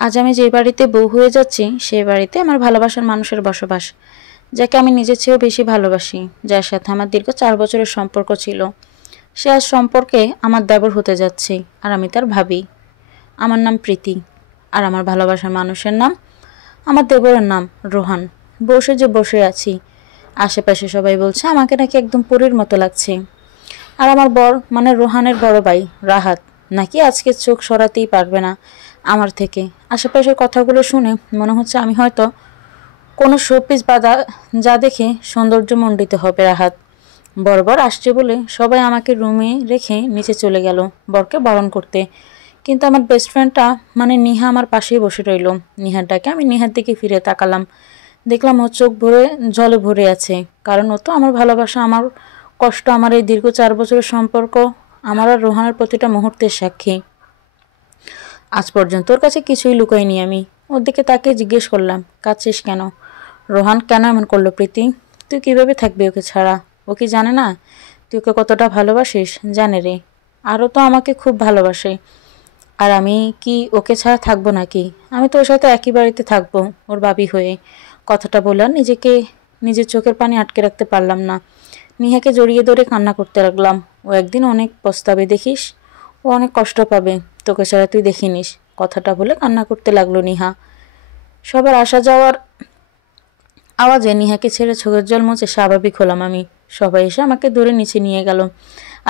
আজ আমি যে বাড়িতে বউ হয়ে যাচ্ছি সেই বাড়িতে আমার ভালোবাসার মানুষের বসবাস, যাকে আমি নিজের চেয়েও বেশি ভালোবাসি, যার সাথে আমার দীর্ঘ 4 বছরের সম্পর্ক ছিল। সে আজ সম্পর্কে আমার দেবর হতে যাচ্ছে, আর আমি তার ভাবি। আমার নাম প্রীতি, আর আমার ভালোবাসার মানুষের নাম, আমার দেবরের নাম রোহান। বসে যে বসে আছি, আশেপাশে সবাই বলছে আমাকে নাকি একদম পরীর মতো লাগছে। আর আমার বর মানে রোহানের বড় ভাই রাহাত নাকি আজকে চোখ সরাতেই পারবে না আমার থেকে। আশেপাশের কথাগুলো শুনে মনে হচ্ছে আমি হয়তো কোনো শোপিস বাঁধা, যা দেখে সৌন্দর্যমণ্ডিত হবে রাহাত। বর আসছে বলে সবাই আমাকে রুমে রেখে নিচে চলে গেল বরকে বরণ করতে। কিন্তু আমার বেস্ট ফ্রেন্ডটা মানে নিহা আমার পাশেই বসে রইল। নিহার ডাকে আমি নিহার দিকে ফিরে তাকালাম, দেখলাম ও চোখ ভরে জলে ভরে আছে। কারণ ও তো আমার ভালোবাসা, আমার কষ্ট, আমার এই দীর্ঘ 4 বছরের সম্পর্ক, আমার আর রোহানের প্রতিটা মুহূর্তের সাক্ষী। আজ পর্যন্ত ওর কাছে কিছুই লুকাইনি আমি। ওর দিকে তাকে জিজ্ঞেস করলাম, কাঁদছিস কেন? রোহান কেন এমন করলো প্রীতি? তুই কিভাবে থাকবি ওকে ছাড়া? ও কি জানে না তুই ওকে কতটা ভালোবাসিস? জানে রে, আরও তো আমাকে খুব ভালোবাসে। আর আমি কি ওকে ছাড়া থাকবো নাকি? আমি তো ওর সাথে একই বাড়িতে থাকবো ওর ভাবি হয়ে। কথাটা বলে আর নিজের চোখের পানি আটকে রাখতে পারলাম না। নিহাকে জড়িয়ে ধরে কান্না করতে লাগলাম। ও একদিন অনেক পস্তাবে দেখিস, ও অনেক কষ্ট পাবে, তোকে ছাড়া তুই দেখিনিস। কথাটা বলে কান্না করতে লাগলো নিহা। সবার আসা যাওয়ার আওয়াজে নিহাকে ছেড়ে চোখের জল মুছে স্বাভাবিক হলাম আমি। সবাই এসে আমাকে ধরে নিচে নিয়ে গেল,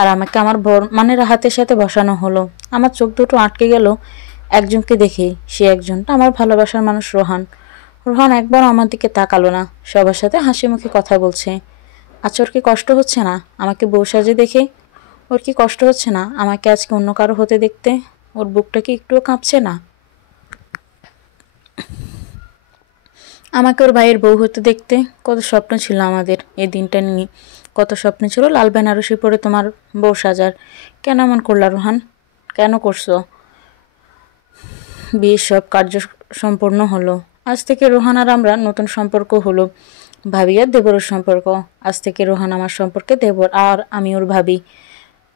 আর আমাকে আমার বর মানে রাহাতের সাথে বসানো হলো। আমার চোখ দুটো আটকে গেল একজনকে দেখে। সে একজনটা আমার ভালোবাসার মানুষ রোহান। রোহান একবার আমার দিকে তাকালো না, সবার সাথে হাসি মুখে কথা বলছে। আচ্ছা, ওর কি কষ্ট হচ্ছে না আমাকে বউ সাজে দেখে? ওর কি কষ্ট হচ্ছে না আমাকে আজকে অন্য কারো হতে দেখতে? ওর বুকটা কি একটুও কাঁপছে না আমাকে ওর ভাইয়ের বউ হতে দেখতে? কত স্বপ্ন ছিল আমাদের এই দিনটা নিয়ে, কত স্বপ্ন ছিল লাল বেনারসি পরে তোমার বউ সাজার। কেন এমন করলা রোহান? কেন করছো? বিয়ের সব কার্য সম্পন্ন হলো। আজ থেকে রোহান আর আমরা নতুন সম্পর্ক হলো, ভাবি আর দেবরের সম্পর্ক। আজ থেকে রোহান আমার সম্পর্কে দেবর, আর আমি ওর ভাবি।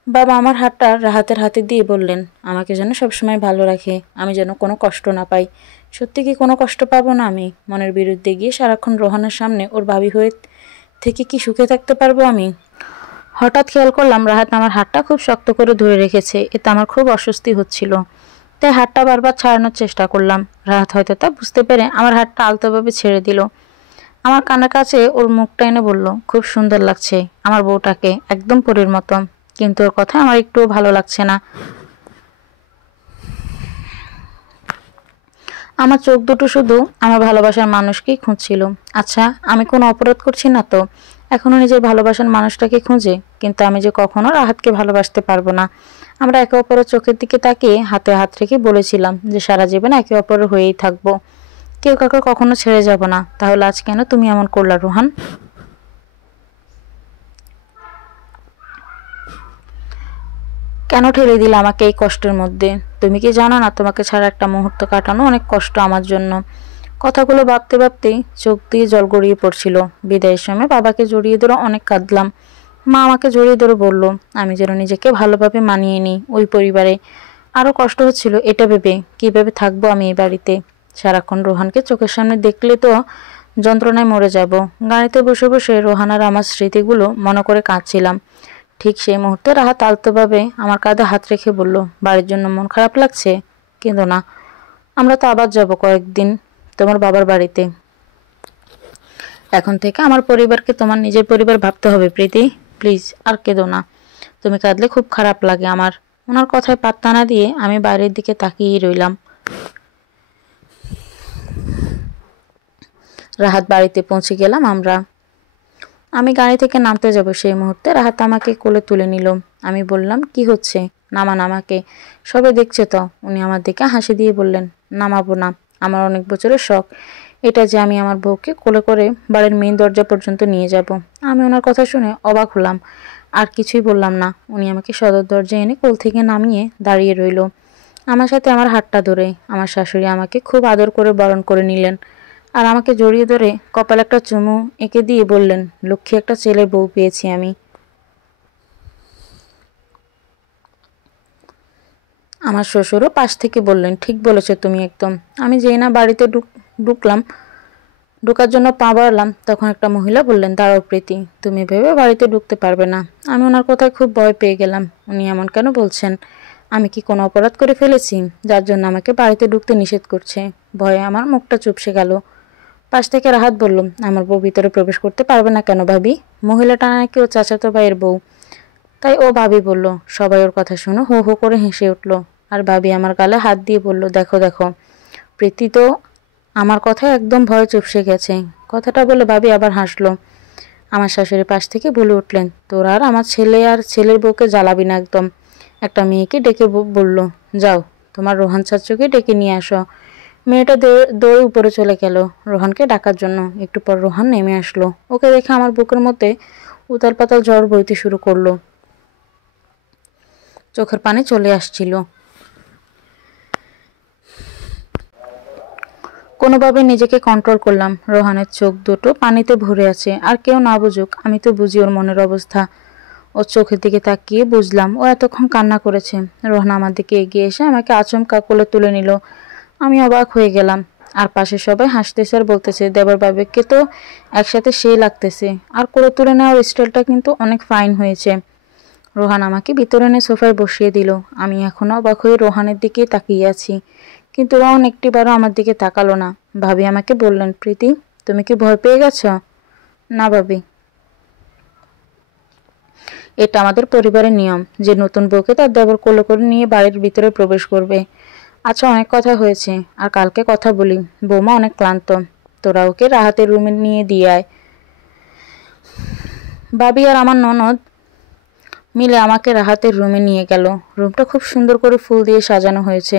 বাবা আমার হাতটা রাহাতের হাতে দিয়ে বললেন, আমাকে যেন সবসময় ভালো রাখে, আমি যেন কোনো কষ্ট না পাই। সত্যি কি কোনো কষ্ট পাবো না আমি? মনের বিরুদ্ধে গিয়ে সারাক্ষণ রোহানের সামনে ওর ভাবি হয়ে থেকে কি সুখে থাকতে পারবো আমি? হঠাৎ খেয়াল করলাম রাহাত আমার হাতটা খুব শক্ত করে ধরে রেখেছে। এতে আমার খুব অস্বস্তি হচ্ছিল, তাই হাতটা বারবার ছাড়ানোর চেষ্টা করলাম। রাহাত হয়তো তা বুঝতে পেরে আমার হাতটা আলতোভাবে ছেড়ে দিল। আমার কানের কাছে ওর মুখটা এনে বলল, খুব সুন্দর লাগছে আমার বউটাকে, একদম পরীর মতো। কিন্তু ওর কথা আমার একটুও ভালো লাগছে না। আমার চোখ দুটো শুধু আমার ভালোবাসার মানুষকেই খুঁজছিল। আচ্ছা, আমি কোনো অপরাধ করছি না তো? এখনো নিজের ভালোবাসার মানুষটাকে খুঁজে, কিন্তু আমি যে কখনো রাহাতকে ভালোবাসতে পারবো না। আমরা একে অপরের চোখের দিকে তাকিয়ে হাতে হাত রেখে বলেছিলাম যে সারা জীবন একে অপরের হয়েই থাকবো, কেউ কাউকে কখনো ছেড়ে যাব না। তাহলে আজ কেন তুমি এমন করলা রোহান? কেন ঠেলে দিলে আমাকে এই কষ্টের মধ্যে? তুমি কি জানো না তোমাকে ছাড়া একটা মুহূর্ত কাটানো অনেক কষ্ট আমার জন্য? কথাগুলো ভাবতে ভাবতেই চোখ দিয়ে জল গড়িয়ে পড়ছিল। বিদায়ের সময় বাবাকে জড়িয়ে ধরে অনেক কাঁদলাম। মা আমাকে জড়িয়ে ধরে বলল আমি যেন নিজেকে ভালোভাবে মানিয়ে নিই ওই পরিবারে। আরও কষ্ট হচ্ছিল এটা ভেবে, কিভাবে থাকবো আমি এই বাড়িতে। সারাক্ষণ রোহানকে চোখের সামনে দেখলে তো যন্ত্রণায় মরে যাব। গাড়িতে বসে বসে রোহান আর আমার স্মৃতিগুলো মনে করে কাঁদছিলাম। ঠিক সেই মুহূর্তে রাহাত আলতোভাবে আমার কাঁধে হাত রেখে বলল, বাড়ির জন্য মন খারাপ লাগছে? কিন্তু না, আমরা তো আবার যাব কয়েকদিন তোমার বাবার বাড়িতে। এখন থেকে আমার পরিবারকে তোমার নিজের পরিবার ভাবতে হবে প্রীতি। প্লিজ আর কেঁদো না, তুমি কাঁদলে খুব খারাপ লাগে আমার। ওনার কথায় পাত্তা না দিয়ে আমি বাইরের দিকে তাকিয়েই রইলাম। রাহাত বাড়িতে পৌঁছে গেলাম আমরা। আমি গাড়ি থেকে নামতে যাব সেই মুহূর্তে রাহাত আমাকে কোলে তুলে নিল। আমি বললাম, কি হচ্ছে? নামান আমাকে, সবে দেখছে তো। উনি আমার দিকে হাসি দিয়ে বললেন, নামাবো না, আমার অনেক বছরের শখ এটা যে আমি আমার বউকে কোলে করে বাড়ির মেইন দরজা পর্যন্ত নিয়ে যাব। আমি ওনার কথা শুনে অবাক হলাম, আর কিছুই বললাম না। উনি আমাকে সদর দরজায় এনে কোল থেকে নামিয়ে দাঁড়িয়ে রইল আমার সাথে আমার হাতটা ধরে। আমার শাশুড়ি আমাকে খুব আদর করে বরণ করে নিলেন, আর আমাকে জড়িয়ে ধরে কপালে একটা চুমু এঁকে দিয়ে বললেন, লক্ষ্মী একটা ছেলে বউ পেয়েছি আমি। আমার শ্বশুরও পাশ থেকে বললেন, ঠিক বলেছো তুমি একদম। আমি যেই না বাড়িতে ঢুকলাম, ঢোকার জন্য পা বাড়ালাম, তখন একটা মহিলা বললেন, দাঁড়াও প্রীতি, তুমি ভেবে বাড়িতে ঢুকতে পারবে না। আমি ওনার কথায় খুব ভয় পেয়ে গেলাম। উনি এমন কেন বলছেন? আমি কি কোনো অপরাধ করে ফেলেছি যার জন্য আমাকে বাড়িতে ঢুকতে নিষেধ করছে? ভয়ে আমার মুখটা চুপসে গেল। পাশ থেকে রাহাত বলল, আমার বউ ভিতরে প্রবেশ করতে পারবে না কেন ভাবি? মহিলাটা নাকি ও চাচাতো ভাইয়ের বউ, তাই ও ভাবি বলল। সবাই ওর কথা শুনে হো হো করে হেসে উঠল। আর ভাবি আমার গালে হাত দিয়ে বলল, দেখো দেখো, প্রীতি তো আমার কথায় একদম ভয়ে চুপসে গেছে। কথাটা বলে ভাবি আবার হাসলো। আমার শাশুড়ি পাশ থেকে বলে উঠলেন, তোরা আর আমার ছেলে আর ছেলের বউকে জ্বালাবি না একদম। একটা মেয়েকে ডেকে বলল, যাও তোমার রোহান চাচুকে ডেকে নিয়ে আসো। মেয়েটা দৌড়ে উপরে চলে গেল রোহানকে ডাকার জন্য। একটু পর রোহান নেমে আসলো। ওকে দেখে আমার বুকের মধ্যে উতাল পাতাল জ্বর বইতে শুরু করলো। চোখের পানি চলে আসছিল। কোনোভাবে নিজেকে কন্ট্রোল করলাম। রোহানের চোখ দুটো পানিতে ভরে আছে, আর কেউ না বুঝুক, আমি তো বুঝি ওর মনের অবস্থা। ওর চোখের দিকে তাকিয়ে বুঝলাম ও এতক্ষণ কান্না করেছে। রোহান আমার দিকে এগিয়ে এসে আমাকে আচমকা কোলে তুলে নিল। আমি অবাক হয়ে গেলাম। আর পাশে সবাই হাসতেছে আর বলতেছে, দেবর বাবেকে তো একসাথে সেই লাগতেছে। আর কোলে তুলে নেওয়ার স্টাইলটা কিন্তু অনেক ফাইন হয়েছে। রোহান আমাকে ভিতরে এনে সোফায় বসিয়ে দিল। আমি এখনো অবাক হয়ে রোহানের দিকেই তাকিয়ে আছি, কিন্তু রোহান একটিবারও আমার দিকে তাকালো না। ভাবি আমাকে বললেন, প্রীতি তুমি কি ভয় পেয়ে গেছ? না ভাবি, এটা আমাদের পরিবারের নিয়ম যে নতুন বউকে তার দেবর কোলে করে নিয়ে বাড়ির ভিতরে প্রবেশ করবে। আচ্ছা, অনেক কথা হয়েছে, আর কালকে কথা বলি। বৌমা অনেক ক্লান্ত, তোরা ওকে রাহাতের রুমে নিয়ে দিয়ে আয়। ভাবি আর আমার ননদ মিলে আমাকে রাহাতের রুমে নিয়ে গেল। রুমটা খুব সুন্দর করে ফুল দিয়ে সাজানো হয়েছে।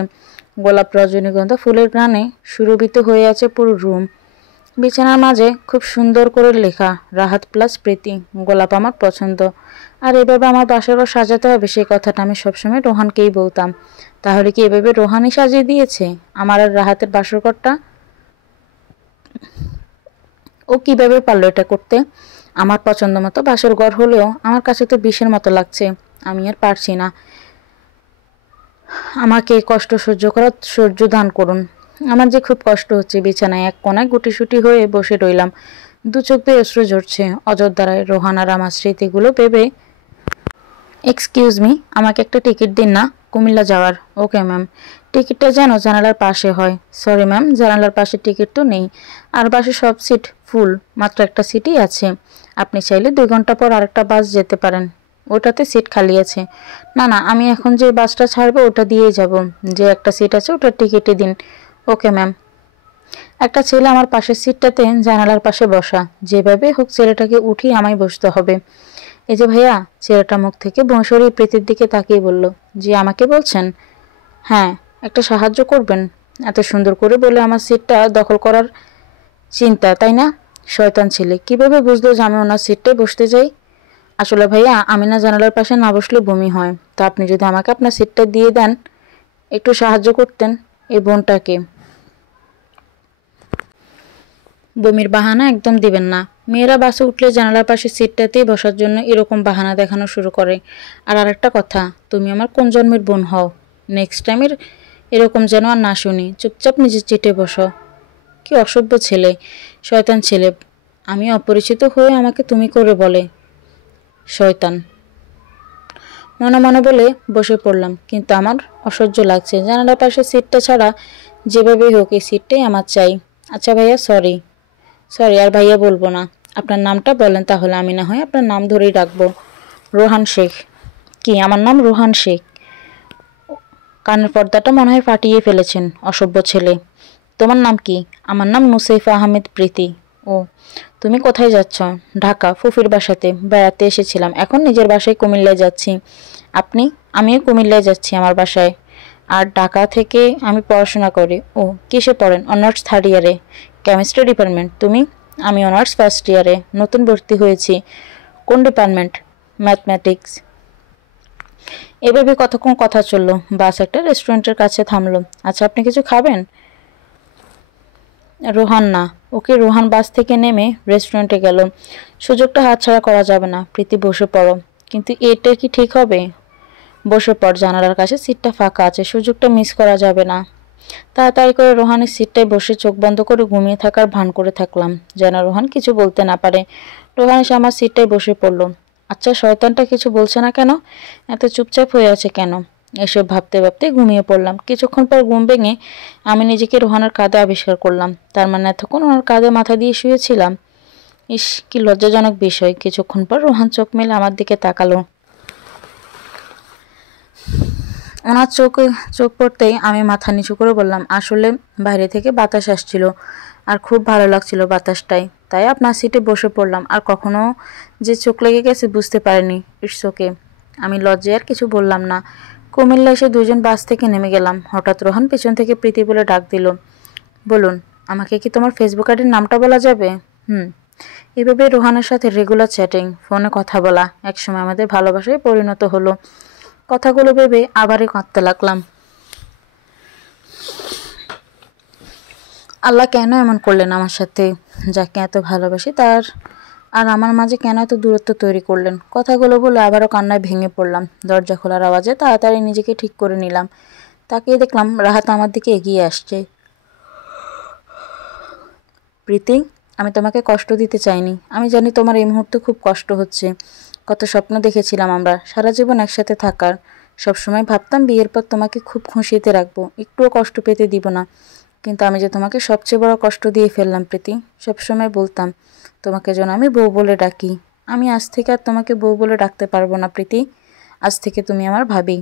গোলাপ, রজনীগন্ধা ফুলের ঘ্রাণে সুরভিত হয়ে আছে পুরো রুম। বিছানার মাঝে খুব সুন্দর করে লেখা, রাহাত প্লাস প্রীতি, গোলাপ আমার পছন্দ। আর এভাবে আমার বাসার ঘর সাজাতে হবে, সেই কথাটা আমি সবসময় রোহানকেই বলতাম। তাহলে কি এভাবে রোহানই সাজিয়ে দিয়েছে আমার আর রাহাতের বাসর ঘরটা? ও কিভাবে পারলো এটা করতে? আমার পছন্দ মতো বাসর ঘর হলেও আমার কাছে তো বিষের মতো লাগছে। আমি আর পারছি না। আমাকে কষ্ট সহ্য দান করুন। আমার যে খুব কষ্ট হচ্ছে। বিছানায় এক কোনায় গুটিসুটি হয়ে বসে রইলাম। দু চোখ দিয়ে অশ্রু ঝরছে অযোধ্যারায়। রোহান আর আমার স্মৃতিগুলো ভেবে, এক্সকিউজ মি, আমাকে একটা টিকিট দিন না কুমিল্লা যাওয়ার। ওকে ম্যাম, টিকিটটা যেন জানালার পাশে হয়। সরি ম্যাম, জানালার পাশে টিকিট তো নেই, আর বাসে সব সিট ফুল, মাত্র একটা সিটই আছে। আপনি চাইলে 2 ঘন্টা পর আরেকটা বাস যেতে পারেন, ওটাতে সিট খালি আছে। না না, আমি এখন যে বাসটা ছাড়বো ওটা দিয়েই যাব। যে একটা সিট আছে ওটার টিকিটই দিন। Okay ma'am. একটা ছেলে আমার পাশের সিটটাতে জানালার পাশে বসা। যেভাবে হোক ছেলেটাকে উঠিয়ে আমায় বসতে হবে। এই যে ভাইয়া, ছেলেটা মুখ থেকে বংশরী প্রীতির দিকে তাকিয়ে বলল, জি আমাকে বলছেন? হ্যাঁ, একটা সাহায্য করবেন? এত সুন্দর করে বলে আমার সিটটা দখল করার চিন্তা, তাই না? শয়তান ছেলে, কিভাবে বুঝলো যে আমি ওনার সিটটায় বসতে যাই? আসলে ভাইয়া, আমি না জানালার পাশে না বসলে বমি হয়, তো আপনি যদি আমাকে আপনার সিটটা দিয়ে দেন, একটু সাহায্য করতেন এই বোনটাকে। বমির বাহানা একদম দিবেন না। মেয়েরা বাসে উঠলে জানালার পাশে সিটটাতেই বসার জন্য এরকম বাহানা দেখানো শুরু করে। আর আরেকটা কথা, তুমি আমার কোন জন্মের বোন হও? নেক্সট টাইমের এরকম যেন আর না শুনি। চুপচাপ নিজের চিটে বসো। কি অসভ্য ছেলে, শয়তান ছেলে। আমি অপরিচিত হয়ে আমাকে তুমি করে বলে, শয়তান। মনে মনে বলে বসে পড়লাম, কিন্তু আমার অসহ্য লাগছে। জানালার পাশে সিটটা ছাড়া যেভাবেই হোক এই সিটটাই আমার চাই। আচ্ছা ভাইয়া, সরি। সরি আর ভাইয়া বলবো না। আপনার নামটা বলেন তাহলে, আমি না হয় আপনার নাম ধরেই ডাকবো। রোহান শেখ। কি, আমার নাম রোহান শেখ? কানের পর্দাটা মনে হয় ফাটিয়ে ফেলেছেন, অসভ্য ছেলে। তোমার নাম কি? আমার নাম নুসেইফা আহমেদ প্রীতি। ও, তুমি কোথায় যাচ্ছ? ঢাকা, ফুফির বাসাতে বেড়াতে এসেছিলাম, এখন নিজের বাসায় কুমিল্লায় যাচ্ছি। আপনি? আমিও কুমিল্লায় যাচ্ছি আমার বাসায়। আর ঢাকা থেকে আমি পড়াশোনা করি। ও, কিসে পড়েন? অনার্স 3rd ইয়ারে, কেমিস্ট্রি ডিপার্টমেন্ট। তুমি? আমি অনার্স 1st ইয়ারে, নতুন ভর্তি হয়েছি। কোন ডিপার্টমেন্ট? ম্যাথমেটিক্স। এভাবে কতক্ষণ কথা চললো। বাস একটা রেস্টুরেন্টের কাছে থামলো। আচ্ছা, আপনি কিছু খাবেন? রোহান না, ওকে। রোহান বাস থেকে নেমে রেস্টুরেন্টে গেল। সুযোগটা হাতছাড়া করা যাবে না। প্রীতি, বসে পড়ো। কিন্তু এটা কি ঠিক হবে? বসে পড়, জানালার কাছে সিটটা ফাঁকা আছে, সুযোগটা মিস করা যাবে না। তাড়াতাড়ি করে রোহানের সিটটায় বসে চোখ বন্ধ করে ঘুমিয়ে থাকার ভান করে থাকলাম, যেন রোহান কিছু বলতে না পারে। রোহান এসে আমার সিটটায় বসে পড়ল। আচ্ছা, শয়তানটা কিছু বলছে না কেন? এত চুপচাপ হয়ে আছে কেন? এসব ভাবতে ভাবতে ঘুমিয়ে পড়লাম। কিছুক্ষণ পর ঘুম ভেঙে আমি নিজেকে রোহানের কাঁধে আবিষ্কার করলাম। তার মানে এতক্ষণ ওনার কাঁধে মাথা দিয়ে শুয়েছিলাম। ইস, কি লজ্জাজনক বিষয়। কিছুক্ষণ পর রোহান চোখ মেলে আমার দিকে তাকালো। ওনার চোখ পড়তেই আমি মাথা নিচু করে বললাম, আসলে বাইরে থেকে বাতাস আসছিল আর খুব ভালো লাগছিল বাতাসটাই, তাই আপনার সিটে বসে পড়লাম। আর কখনো যে চোখ লেগে গেছে বুঝতে পারিনি। It's okay. আমি লজ্জায় আর কিছু বললাম না। কুমিল্লা এসে দুজন বাস থেকে নেমে গেলাম। হঠাৎ রোহান পেছন থেকে প্রীতি বলে ডাক দিল, বলুন, আমাকে কি তোমার ফেসবুক আইডির নামটা বলা যাবে? এভাবে রোহানের সাথে রেগুলার চ্যাটিং, ফোনে কথা বলা একসময় আমাদের ভালোবাসায় পরিণত হলো। কথাগুলো ভেবে আবারই কাঁদতে লাগলাম। আল্লাহ কেন এমন করলেন আমার সাথে? যাকে এত ভালোবাসি তার আর আমার মাঝে কেন এত দূরত্ব তৈরি করলেন? কথাগুলো বলে আবারও কান্নায় ভেঙে পড়লাম। দরজা খোলার আওয়াজে তাড়াতাড়ি নিজেকে ঠিক করে নিলাম। তাকিয়ে দেখলাম রাহাত আমার দিকে এগিয়ে আসছে। প্রীতি, আমি তোমাকে কষ্ট দিতে চাইনি। আমি জানি তোমার এই মুহূর্তে খুব কষ্ট হচ্ছে। কত স্বপ্ন দেখেছিলাম আমরা সারা জীবন একসাথে থাকার। সবসময় ভাবতাম বিয়ের পর তোমাকে খুব খুশিতে রাখবো, একটুও কষ্ট পেতে দিব না। কিন্তু আমি যে তোমাকে সবচেয়ে বড় কষ্ট দিয়ে ফেললাম প্রীতি। সবসময় বলতাম তোমাকে যেন আমি বউ বলে ডাকি। আমি আজ থেকে আর তোমাকে বউ বলে ডাকতে পারবো না প্রীতি। আজ থেকে তুমি আমার ভাবি।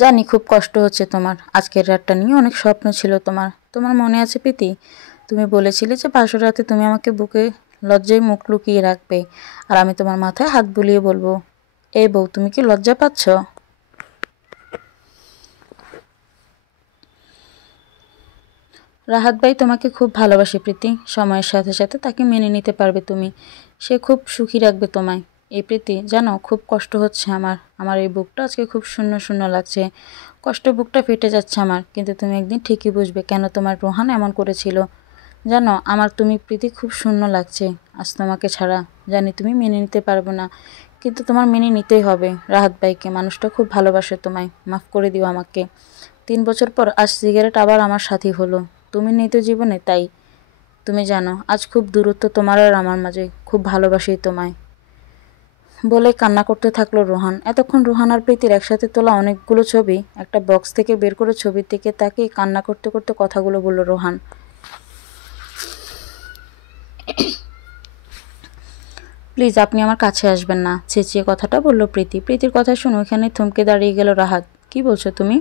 জানি খুব কষ্ট হচ্ছে তোমার। আজকের রাতটা নিয়ে অনেক স্বপ্ন ছিল তোমার। তোমার মনে আছে প্রীতি? তুমি বলেছিলে যে বাসর রাতে তুমি আমাকে বুকে লজ্জায় মুখ লুকিয়ে রাখবে আর আমি তোমার মাথায় হাত বুলিয়ে বলবো, এই বউ তুমি কি লজ্জা পাচ্ছ? রাহাত ভাই তোমাকে খুব ভালোবাসে প্রীতি। সময়ের সাথে সাথে তাকে মেনে নিতে পারবে তুমি। সে খুব সুখী রাখবে তোমায়। এই প্রীতি, জানো খুব কষ্ট হচ্ছে আমার এই বুকটা আজকে খুব শূন্য শূন্য লাগছে। কষ্টে বুকটা ফেটে যাচ্ছে আমার। কিন্তু তুমি একদিন ঠিকই বুঝবে কেন তোমার রোহান এমন করেছিল। জানো আমার তুমি প্রীতি খুব শূন্য লাগছে আজ তোমাকে ছাড়া। জানি তুমি মেনে নিতে পারবে না, কিন্তু তোমার মেনে নিতেই হবে। রাহাত ভাইকে, মানুষটা খুব ভালোবাসে তোমায়। মাফ করে দিও আমাকে। 3 বছর পর আজ সিগারেট আবার আমার সাথী হলো। তুমি নেই তো জীবনে, তাই তুমি জানো আজ খুব দূরত্ব তোমার আর আমার মাঝে। খুব ভালোবাসি তোমায় বলে কান্না করতে থাকলো রোহান। এতক্ষণ রোহান আর প্রীতির একসাথে তোলা অনেকগুলো ছবি একটা বক্স থেকে বের করে ছবির দিকে তাকিয়ে কান্না করতে করতে কথাগুলো বলল রোহান। প্লিজ আপনি আমার কাছে আসবেন না, চেঁচিয়ে কথাটা বলল প্রীতি। প্রীতির কথা শুনে ওইখানে থমকে দাঁড়িয়ে গেল রাহাত। কি বলছো তুমি?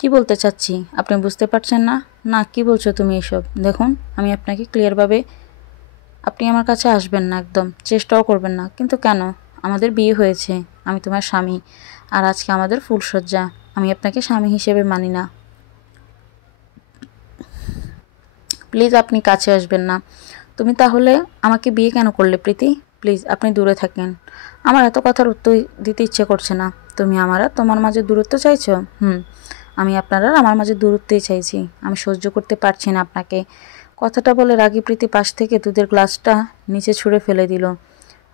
কি বলতে চাচ্ছি আপনি বুঝতে পারছেন না? না, কি বলছো তুমি এসব? দেখুন, আমি আপনাকে ক্লিয়ারভাবে, আপনি আমার কাছে আসবেন না, একদম চেষ্টাও করবেন না। কিন্তু কেন? আমাদের বিয়ে হয়েছে, আমি তোমার স্বামী, আর আজকে আমাদের ফুলসজ্জা। আমি আপনাকে স্বামী হিসেবে মানি না। প্লিজ আপনি কাছে আসবেন না। তুমি তাহলে আমাকে বিয়ে কেন করলে প্রীতি? প্লিজ আপনি দূরে থাকেন। আমার এত কথার উত্তর দিতে ইচ্ছে করছে না। তুমি আমার আর তোমার মাঝে দূরত্ব চাইছো? আমি আপনার আর আমার মাঝে দূরত্বই চাইছি। আমি সহ্য করতে পারছি না আপনাকে। কথাটা বলে রাগী প্রীতি পাশ থেকে দুধের গ্লাসটা নিচে ছুঁড়ে ফেলে দিল।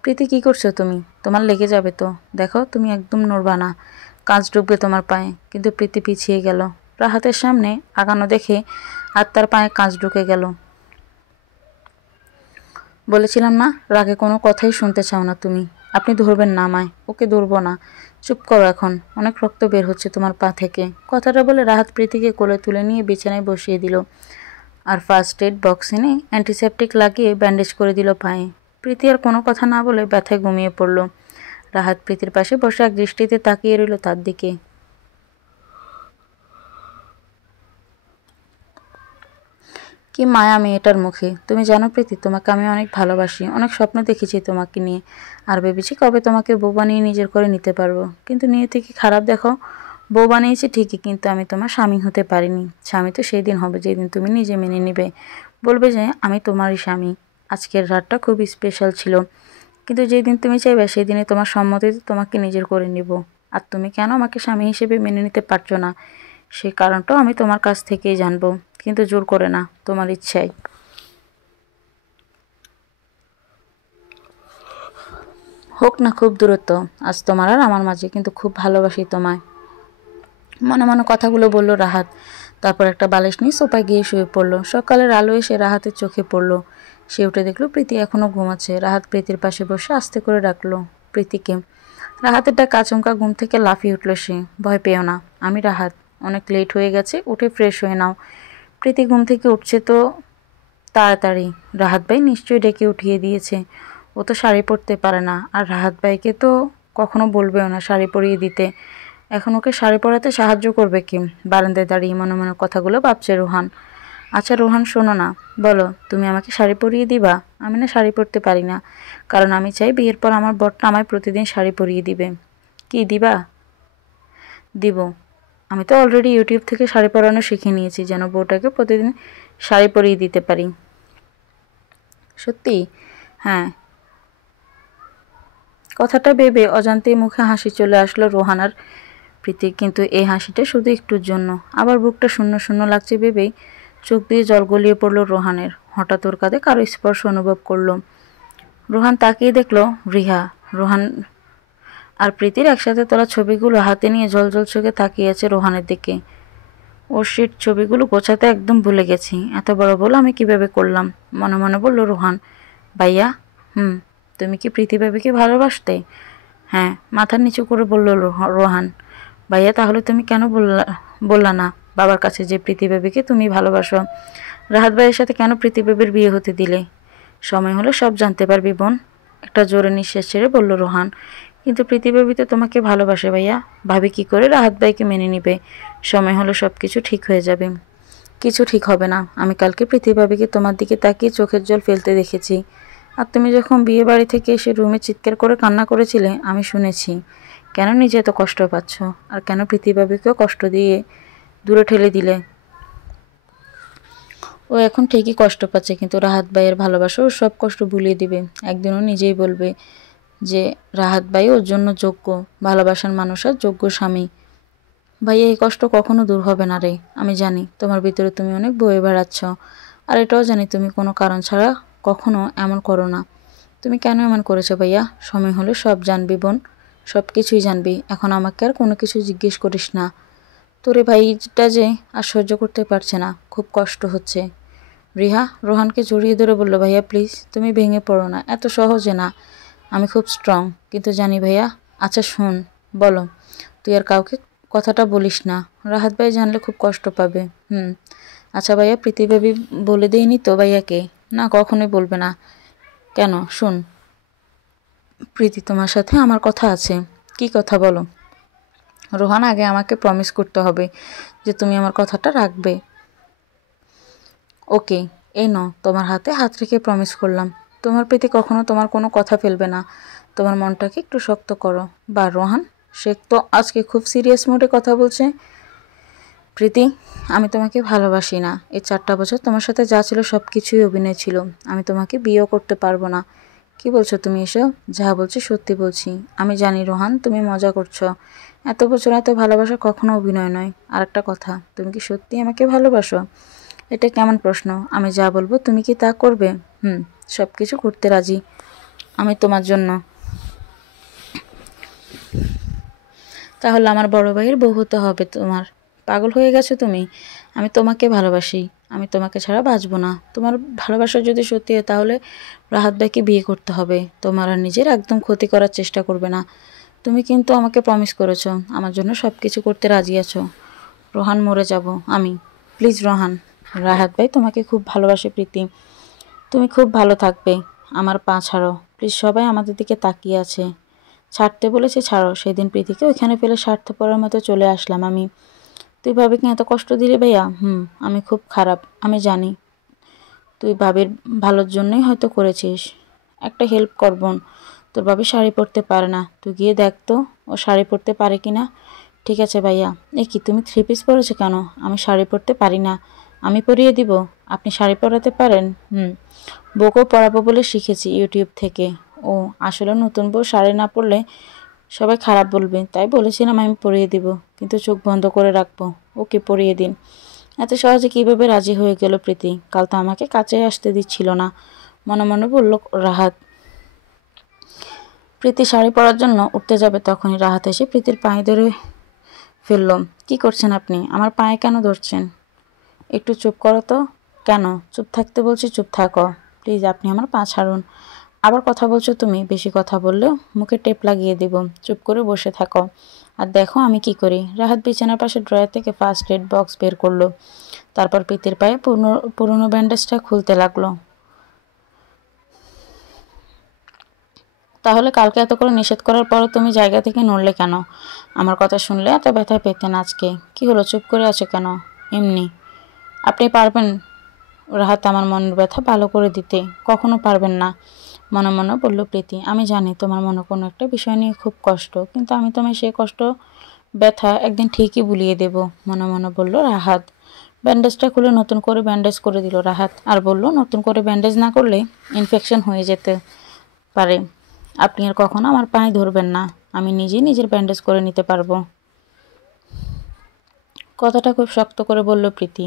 প্রীতি, কি করছো তুমি? তোমার লেগে যাবে তো। দেখো তুমি একদম নড়বা না, কাঁচ ডুববে তোমার পায়ে। কিন্তু প্রীতি পিছিয়ে গেল। রাহাতের সামনে আগানো দেখে আর তার পায়ে কাঁচ ঢুকে গেল। বলেছিলাম না, রাগে কোনো কথাই শুনতে চাও না তুমি। আপনি ধরবেন না আমায়। ওকে ধরবো না। চুপ করো এখন, অনেক রক্ত বের হচ্ছে তোমার পা থেকে। কথাটা বলে রাহাত প্রীতিকে কোলে তুলে নিয়ে বিছানায় বসিয়ে দিল আর ফার্স্ট এড বক্স এনে অ্যান্টিসেপটিক লাগিয়ে ব্যান্ডেজ করে দিল পায়ে। প্রীতি আর কোনো কথা না বলে ব্যথায় ঘুমিয়ে পড়ল। রাহাত প্রীতির পাশে বসে এক দৃষ্টিতে তাকিয়ে রইল তার দিকে। কি মায়া মেয়েটার মুখে। তুমি জানো প্রীতি, তোমাকে আমি অনেক ভালোবাসি, অনেক স্বপ্ন দেখেছি তোমাকে নিয়ে, আর ভেবেছি কবে তোমাকে বউ বানিয়ে নিজের করে নিতে পারবো। কিন্তু নিয়তি কি খারাপ দেখো। বউ বানিয়েছি ঠিকই, কিন্তু আমি তোমার স্বামী হতে পারিনি। স্বামী তো সেই দিন হবে যেদিন তুমি নিজে মেনে নিবে, বলবে যে আমি তোমারই স্বামী। আজকের রাতটা খুব স্পেশাল ছিল, কিন্তু যেদিন তুমি চাইবে সেদিনে তোমার সম্মতিতে তোমাকে নিজের করে নিব। আর তুমি কেন আমাকে স্বামী হিসেবে মেনে নিতে পারছো না, সেই কারণটাও আমি তোমার কাছ থেকেই জানবো, কিন্তু জোর করে না, তোমার ইচ্ছায়। হোক না খুব দূরত্ব, আজ তোমার আর আমার মাঝে, কিন্তু খুব ভালোবাসি তোমায়। মনে মনে কথাগুলো বলল রাহাত। তারপর একটা বালিশ নিয়ে সোফায় গিয়ে শুয়ে পড়লো। সকালের আলো এসে রাহাতের চোখে পড়লো। সে উঠে দেখলো প্রীতি এখনো ঘুমাচ্ছে। রাহাত প্রীতির পাশে বসে আস্তে করে ডাকলো প্রীতিকে। রাহাতের ডাক আচমকা ঘুম থেকে লাফিয়ে উঠল সে। ভয় পেও না, আমি রাহাত। অনেক লেট হয়ে গেছে, উঠে ফ্রেশ হয়ে নাও। প্রীতি ঘুম থেকে উঠছে তো তাড়াতাড়ি। রাহাত ভাই নিশ্চয়ই ডেকে উঠিয়ে দিয়েছে। ও তো শাড়ি পরতে পারে না, আর রাহাত ভাইকে তো কখনো বলবেও না শাড়ি পরিয়ে দিতে। এখন ওকে শাড়ি পরাতে সাহায্য করবে কি? বারান্দায় দাঁড়িয়ে মনে মনে কথাগুলো ভাবছে রোহান। আচ্ছা রোহান, শোনো না, বলো তুমি আমাকে শাড়ি পরিয়ে দিবা? আমি না শাড়ি পরতে পারি না, কারণ আমি চাই বিয়ের পর আমার বরটা আমায় প্রতিদিন শাড়ি পরিয়ে দিবে। কি দিবা? দিব। আমি তো অলরেডি ইউটিউব থেকে শাড়ি পরানো শিখে নিয়েছি, যেন বউটাকে প্রতিদিন শাড়ি পরিয়ে দিতে পারি। সত্যি? হ্যাঁ। কথাটা ভেবে অজান্তেই মুখে হাসি চলে আসলো রোহানার প্রীতি, কিন্তু এই হাসিটা শুধু একটুর জন্য। আবার বুকটা শূন্য শূন্য লাগছে ভেবেই চোখ দিয়ে জল গলিয়ে পড়ল রোহানের। হঠাৎ ওর কাঁধে কারো স্পর্শ অনুভব করলো। রোহান তাকিয়ে দেখলো রিহা। রোহান আর প্রীতির একসাথে তোলা ছবিগুলো হাতে নিয়ে জলজল চোখে তাকিয়ে আছে রোহানের দিকে। ওর শিট ছবিগুলো গোছাতে একদম ভুলে গেছি। এত বড় ভুল আমি কিভাবে করলাম? মনে মনে বলল রোহান। ভাইয়া, তুমি কি প্রীতি ভাবিকে ভালোবাসতে? হ্যাঁ, মাথা নিচু করে বলল রোহান। ভাইয়া, তাহলে তুমি কেন বললা না বাবার কাছে যে প্রীতি ভাবিকে তুমি ভালোবাসো? রাহাত ভাইয়ের সাথে কেন প্রীতি ভাবির বিয়ে হতে দিলে? সময় হলে সব জানতে পারবি বোন, একটা জোরে নিঃশ্বাস ছেড়ে বলল রোহান। কিন্তু প্রীতি ভাবি তো তোমাকে ভালোবাসে ভাইয়া। ভাবি কি করে রাহাত ভাইকে মেনে নিবে? সময় হলে সব কিছু ঠিক হয়ে যাবে। কিছু ঠিক হবে না। আমি কালকে প্রীতি ভাবিকে তোমার দিকে তাকিয়ে চোখের জল ফেলতে দেখেছি। আর তুমি যখন বিয়ে বাড়ি থেকে এসে রুমে চিৎকার করে কান্না করেছিলে, আমি শুনেছি। কেন নিজে এত কষ্ট পাচ্ছ? আর কেন প্রীতি ভাবিকেও কষ্ট দিয়ে দূরে ঠেলে দিলে? ও এখন ঠিকই কষ্ট পাচ্ছে, কিন্তু রাহাত ভাইয়ের ভালোবাসা ওর সব কষ্ট ভুলিয়ে দিবে। একদিনও নিজেই বলবে যে রাহাত ভাই ওর জন্য যোগ্য ভালোবাসার মানুষ আর যোগ্য স্বামী। ভাইয়া, এই কষ্ট কখনো দূর হবে না রে। আমি জানি তোমার ভিতরে তুমি অনেক বয়ে বেড়াচ্ছ, আর এটাও জানি তুমি কোনো কারণ ছাড়া কখনো এমন করো না। তুমি কেন এমন করেছো ভাইয়া? সময় হলে সব জানবি বোন, সব কিছুই জানবি। এখন আমাকে আর কোনো কিছু জিজ্ঞেস করিস না। তোরে ভাইটা যে আর সহ্য করতে পারছে না, খুব কষ্ট হচ্ছে। রিহা রোহানকে জড়িয়ে ধরে বলল, ভাইয়া প্লিজ তুমি ভেঙে পড়ো না, এত সহজে না। আমি খুব স্ট্রং, কিন্তু জানি ভাইয়া। আচ্ছা শোন, বলো, তুই আর কাউকে কথাটা বলিস না। রাহাত ভাই জানলে খুব কষ্ট পাবে। আচ্ছা ভাইয়া, প্রীতি ভাবি বলে দেয়নি তো ভাইয়াকে? না, কখনোই বলবে না। কেন? শুন, প্রীতি তোমার সাথে আমার কথা আছে। কি কথা বলো? রোহান, আগে আমাকে প্রমিস করতে হবে যে তুমি আমার কথাটা রাখবে। ওকে, এই নাও, তোমার হাতে হাত রেখে প্রমিস করলাম। তোমার প্রীতি কখনো তোমার কোনো কথা ফেলবে না। তোমার মনটাকে একটু শক্ত করো। বা রোহান, সে তো আজকে খুব সিরিয়াস মোডে কথা বলছে। প্রীতি, আমি তোমাকে ভালোবাসি না। এই 4টা বছর তোমার সাথে যা ছিল সব কিছুই অভিনয় ছিল। আমি তোমাকে বিয়েও করতে পারবো না। কি বলছো তুমি এসব? যা বলছি সত্যি বলছি। আমি জানি রোহান, তুমি মজা করছো। এত বছর এত ভালোবাসা কখনো অভিনয় নয়। আর একটা কথা, তুমি কি সত্যি আমাকে ভালোবাসো? এটা কেমন প্রশ্ন? আমি যা বলবো তুমি কি তা করবে? সব কিছু করতে রাজি আমি তোমার জন্য। তাহলে আমার বড় ভাইয়ের বউ হতে হবে তোমার। পাগল হয়ে গেছো তুমি? আমি তোমাকে ভালোবাসি। আমি তোমাকে ছাড়া বাঁচবো না। তোমার ভালোবাসা যদি সত্যি হয়, তাহলে রাহাত ভাইকে বিয়ে করতে হবে। তোমার আর নিজের একদম ক্ষতি করার চেষ্টা করবে না। তুমি কিন্তু আমাকে প্রমিস করেছো, আমার জন্য সব কিছু করতে রাজি আছো। রোহান, মরে যাব আমি। প্লিজ রোহান। রাহাত ভাই তোমাকে খুব ভালোবাসে প্রীতি। তুমি খুব ভালো থাকবে। আমার পা ছাড়ো প্লিজ। সবাই আমাদের দিকে তাকিয়ে আছে। ছাড়তে বলেছে ছাড়ো। সেদিন প্রীতিকে ওইখানে ফেলে স্বার্থপরের মতো চলে আসলাম আমি। তুই ভাবিকে এত কষ্ট দিলি ভাইয়া? আমি খুব খারাপ, আমি জানি। তুই ভাবির ভালোর জন্যই হয়তো করেছিস। একটা হেল্প কর বোন, তোর ভাবি শাড়ি পরতে পারে না, তুই গিয়ে দেখ তো ও শাড়ি পরতে পারে কি না। ঠিক আছে ভাইয়া। কি তুমি 3 পিস পরেছো কেন? আমি শাড়ি পরতে পারি না। আমি পরিয়ে দিব। আপনি শাড়ি পরাতে পারেন? বউকেও পরাবো বলে শিখেছি ইউটিউব থেকে। ও, আসলে নতুন বউ শাড়ি না পরলে সবাই খারাপ বলবে, তাই বলেছিলাম আমি পরিয়ে দিব, কিন্তু চোখ বন্ধ করে রাখবো। ওকে, পরিয়ে দিন। এত সহজে কীভাবে রাজি হয়ে গেল প্রীতি? কাল তো আমাকে কাছে আসতে দিচ্ছিল না। মনে মনে বলল রাহাত। প্রীতি শাড়ি পরার জন্য উঠতে যাবে, তখনই রাহাত এসে প্রীতির পায়ে ধরে ফেলল। কি করছেন আপনি? আমার পায়ে কেন ধরছেন? একটু চুপ করো তো। কেন? চুপ থাকতে বলছি, চুপ থাকো প্লিজ। আপনি আমার পা ছাড়ুন। আবার কথা বলছো তুমি? বেশি কথা বললেও মুখে টেপ লাগিয়ে দিব। চুপ করে বসে থাকো আর দেখো আমি কি করি। রাহাত বিছানার পাশে ড্রয়ার থেকে ফার্স্ট এড বক্স বের করলো। তারপর প্রীতির পায়ে পুরনো ব্যান্ডেজটা খুলতে লাগলো। তাহলে কালকে এত করে নিষেধ করার পরও তুমি জায়গা থেকে নড়লে কেন? আমার কথা শুনলে এত ব্যথা পেতেন আজকে। কি হলো, চুপ করে আছো কেন? এমনি। আপনি পারবেন রাহাত আমার মনের ব্যথা ভালো করে দিতে? কখনো পারবেন না, মনে মনে বলল প্রীতি। আমি জানি তোমার মনে কোনো একটা বিষয় নিয়ে খুব কষ্ট, কিন্তু আমি তোমায় সেই কষ্ট ব্যথা একদিন ঠিকই ভুলিয়ে দেব, মনে মনে বলল রাহাত। ব্যান্ডেজটা খুলে নতুন করে ব্যান্ডেজ করে দিল রাহাত আর বলল, নতুন করে ব্যান্ডেজ না করলে ইনফেকশন হয়ে যেতে পারে। আপনি আর কখনো আমার পায়ে ধরবেন না, আমি নিজেই নিজের ব্যান্ডেজ করে নিতে পারবো। কথাটা খুব শক্ত করে বলল প্রীতি।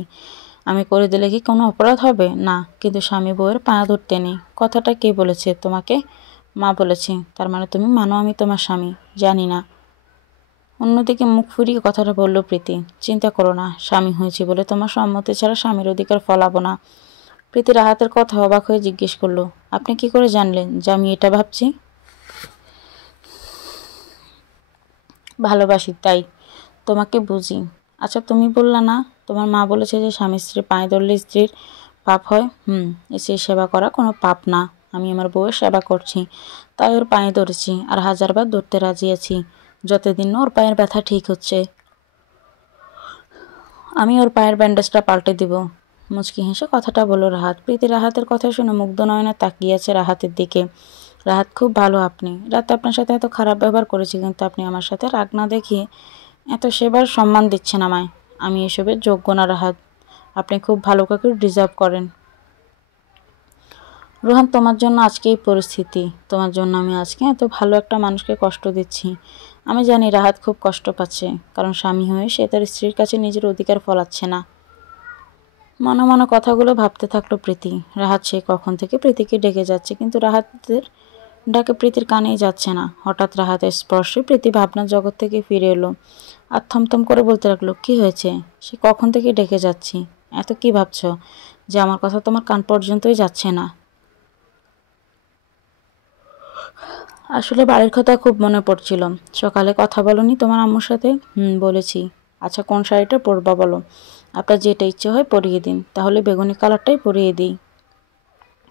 আমি করে দিলে কি কোনো অপরাধ হবে? না, কিন্তু স্বামী বউয়ের পা ধরতে নেই। কথাটা কে বলেছে তোমাকে? মা বলেছে। তার মানে তুমি মানো আমি তোমার স্বামী? জানি না। অন্যদিকে মুখ ফুরিয়ে কথাটা বলল প্রীতি। চিন্তা করো না, স্বামী হয়েছি বলে তোমার সম্মতি ছাড়া স্বামীর অধিকার ফলাবো না। প্রীতি রাহাতের কথা অবাক হয়ে জিজ্ঞেস করলো, আপনি কি করে জানলেন যে আমি এটা ভাবছি? ভালোবাসি তাই তোমাকে বুঝি। আচ্ছা তুমি বললা না তোমার মা বলেছে যে স্বামী স্ত্রীর পায়ে ধরলে স্ত্রীর পাপ হয়? স্ত্রীর সেবা করা কোনো পাপ না। আমি আমার বউয়ের সেবা করছি, তাই ওর পায়ে ধরেছি আর 1000বার ধরতে রাজি আছি, যতদিন না ওর পায়ের ব্যথা ঠিক হচ্ছে। আমি ওর পায়ের ব্যান্ডেজটা পাল্টে দিব। মুচকি হেসে কথাটা বলল রাহাত। প্রীতি রাহাতের কথা শুনে মুগ্ধ নয়নে তাকিয়ে আছে রাহাতের দিকে। রাহাত খুব ভালো আপনি। রাতে আপনার সাথে এত খারাপ ব্যবহার করেছি, কিন্তু আপনি আমার সাথে রাগ না দেখিয়ে এত সেবার সম্মান দিচ্ছেন আমায়। আমি এসবের যোগ্য না রাহাত। আপনি খুব ভালো কাউকে ডিজার্ভ করেন। রোহান, তোমার জন্য আজকে এই পরিস্থিতি, তোমার জন্য আমি আজকে এত ভালো একটা মানুষকে কষ্ট দিচ্ছি। আমি জানি রাহাত খুব কষ্ট পাচ্ছে, কারণ স্বামী হয়ে সে তার স্ত্রীর কাছে নিজের অধিকার ফলাচ্ছে না। মনে মনে কথাগুলো ভাবতে থাকলো প্রীতি। রাহাত সে কখন থেকে প্রীতিকে ডেকে যাচ্ছে, কিন্তু রাহাতের ডাকে প্রীতির কানেই যাচ্ছে না। হঠাৎ রাহাতের স্পর্শে প্রীতি ভাবনার জগৎ থেকে ফিরে এলো আর থমথম করে বলতে লাগলো, কি হয়েছে? সে কখন থেকে ডেকে যাচ্ছি। এত কি ভাবছো যে আমার কথা তোমার কান পর্যন্তই যাচ্ছে না? আসলে বাড়ির কথা খুব মনে পড়ছিল। সকালে কথা বলনি তোমার আম্মুর সাথে? বলেছি। আচ্ছা কোন শাড়িটা পরবা বলো? আপনার যেটা ইচ্ছে হয় পরিয়ে দিন। তাহলে বেগুনি কালারটাই পরিয়ে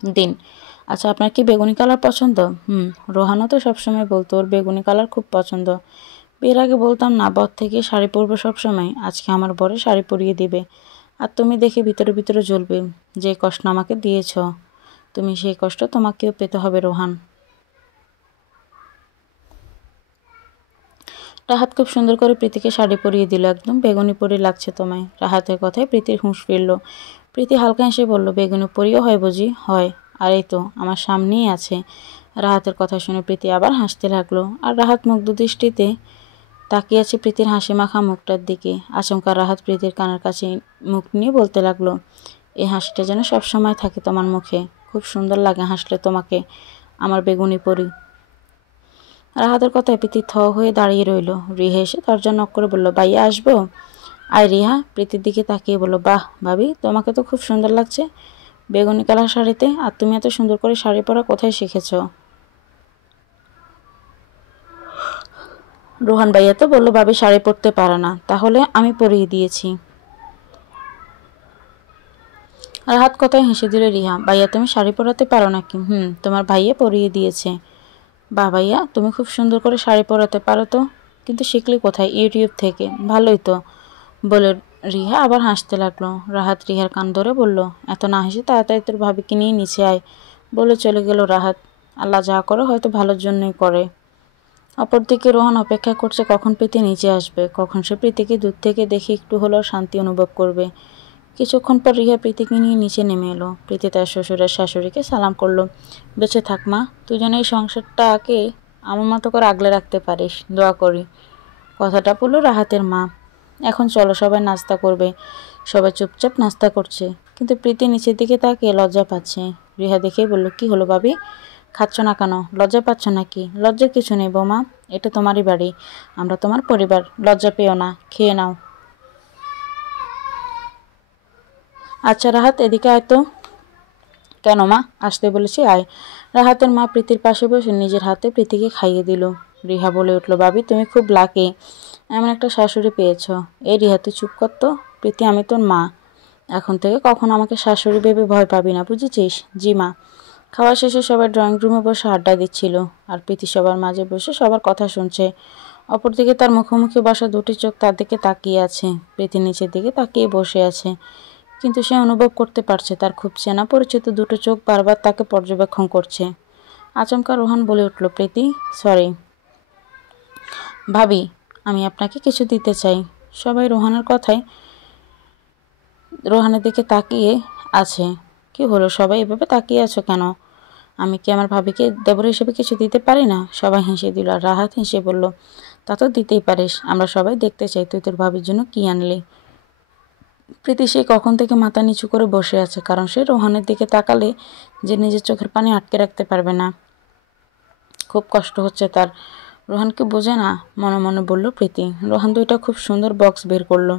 দিন। আচ্ছা আপনার কি বেগুনি কালার পছন্দ? রোহানও তো সবসময় বলতো ওর বেগুনি কালার খুব পছন্দ। বিয়ের আগে বলতাম না বর থেকে শাড়ি পরবো সবসময়, আজকে আমার বরে শাড়ি পরিয়ে দিবে। আর তুমি দেখে ভিতরে ভিতরে জ্বলবে। যে কষ্ট আমাকে দিয়েছ তুমি, সেই কষ্ট তোমাকেও পেতে হবে রোহান। রাহাত খুব সুন্দর করে প্রীতিকে শাড়ি পরিয়ে দিল। একদম বেগুনি পরি লাগছে তোমায়। রাহাতের কথায় প্রীতির হুঁশ ফিরল। প্রীতি হালকা হেসে বলল, বেগুনি পরিও হয় বুঝি? হয়। আর এই তো আমার সামনেই আছে। রাহাতের কথা শুনে প্রীতি আবার হাসতে লাগলো, আর রাহাত মুগ্ধ দৃষ্টিতে তাকিয়ে আছে প্রীতির হাসি মাখা মুখটার দিকে। আচমকা রাহাত প্রীতির কানের কাছে মুখ নিয়ে বলতে লাগলো, এই হাসিটা যেন সবসময় থাকে তোমার মুখে। খুব সুন্দর লাগে হাসলে তোমাকে, আমার বেগুনি পরি। রাহাতের কথায় প্রীতি থ হয়ে দাঁড়িয়ে রইল। রিহা এসে দরজা নক করে বলল, ভাইয়া আসবো? আয় রিহা প্রীতির দিকে তাকিয়ে বলল, বাহ ভাবি, তোমাকে তো খুব সুন্দর লাগছে বেগুনি কালার শাড়িতে। আর তুমি এত সুন্দর করে শাড়ি পরা কোথায় শিখেছ? রোহান ভাইয়া তো বললো ভাবি শাড়ি পরতে পারে না, তাহলে আমি পরিয়ে দিয়েছি। রাহাত কথায় হেসে দিল রিহা। ভাইয়া তুমি শাড়ি পরাতে পারো নাকি? তোমার ভাইয়া পরিয়ে দিয়েছে। বাহ ভাইয়া, তুমি খুব সুন্দর করে শাড়ি পরাতে পারো তো, কিন্তু শিখলে কোথায়? ইউটিউব থেকে। ভালোই তো, বলে রিহা আবার হাসতে লাগলো। রাহাত রিহার কান ধরে বলল, এত না হেসে তাড়াতাড়ি তোর ভাবিকে নিয়ে নিচে আয়, বলে চলে গেল রাহাত। আল্লাহ যা করে হয়তো ভালোর জন্যই করে। অপরদিকে রোহান অপেক্ষা করছে কখন প্রীতি নিচে আসবে, কখন সে প্রীতিকে দূর থেকে দেখে একটু হলেও শান্তি অনুভব করবে। কিছুক্ষণ পর রিহা প্রীতিকে নিয়ে নিচে নেমে এলো। প্রীতি তার শ্বশুরের শাশুড়িকে সালাম করলো। বেঁচে থাক মা, তুই যেন এই সংসারটাকে আমার মতো করে আগলে রাখতে পারিস, দোয়া করি। কথাটা বলল রাহাতের মা। এখন চলো সবাই নাস্তা করবে। সবাই চুপচাপ নাস্তা করছে, কিন্তু প্রীতি নিচের দিকে তাকিয়ে লজ্জা পাচ্ছে। রিহা দেখেই বলল, কি হলো ভাবি, খাচ্ছ না কেন? লজ্জা পাচ্ছ নাকি? লজ্জার কিছু নেই বৌমা, এটা তোমারই বাড়ি, আমরা তোমার পরিবার, লজ্জা পেও না, খেয়ে নাও। আচ্ছা রাহাত, এদিকে আয় তো। কেন মা? আসতে বলেছি, আয়। রাহাতের মা প্রীতির পাশে বসে নিজের হাতে প্রীতিকে খাইয়ে দিল। রিহা বলে উঠল, ভাবি তুমি খুব লাকি, এমন একটা শাশুড়ি পেয়েছ। এই রিহা তুই চুপ কর তো। প্রীতি, আমি তোর মা, এখন থেকে কখনো আমাকে শাশুড়ি ভেবে ভয় পাবি না, বুঝেছিস? জি মা। খাওয়া শেষে সবাই ড্রয়িং রুমে বসে আড্ডা দিচ্ছিল, আর প্রীতি সবার মাঝে বসে সবার কথা শুনছে। অপরদিকে তার মুখোমুখি বসা দুটি চোখ তার দিকে তাকিয়ে আছে। প্রীতি নিচের দিকে তাকিয়ে বসে আছে, কিন্তু সে অনুভব করতে পারছে তার খুব চেনা পরিচিত দুটো চোখ বারবার তাকে পর্যবেক্ষণ করছে। আচমকা রোহান বলে উঠল, প্রীতি সরি। ভাবি, আমি আপনাকে কিছু দিতে চাই। সবাই রোহানের দিকে তাকিয়ে আছে। কি হলো, সবাই এভাবে তাকিয়ে আছো কেন? আমি কি আমার ভাবিকে দেবর হিসেবে কিছু দিতে পারি না? সবাই হেসে দিল, আর রাহাত হেসে বলল, তা তো দিতেই পারিস, আমরা সবাই দেখতে চাই তুই তোর ভাবির জন্য কি আনলি। প্রীতি সে কখন থেকে মাথা নিচু করে বসে আছে, কারণ সে রোহানের দিকে তাকালে যে নিজের চোখের পানি আটকে রাখতে পারবে না। খুব কষ্ট হচ্ছে তার। রোহানকে বোঝে না, মনে মনে বলল প্রীতি। রোহান দুইটা খুব সুন্দর বক্স বের করলো।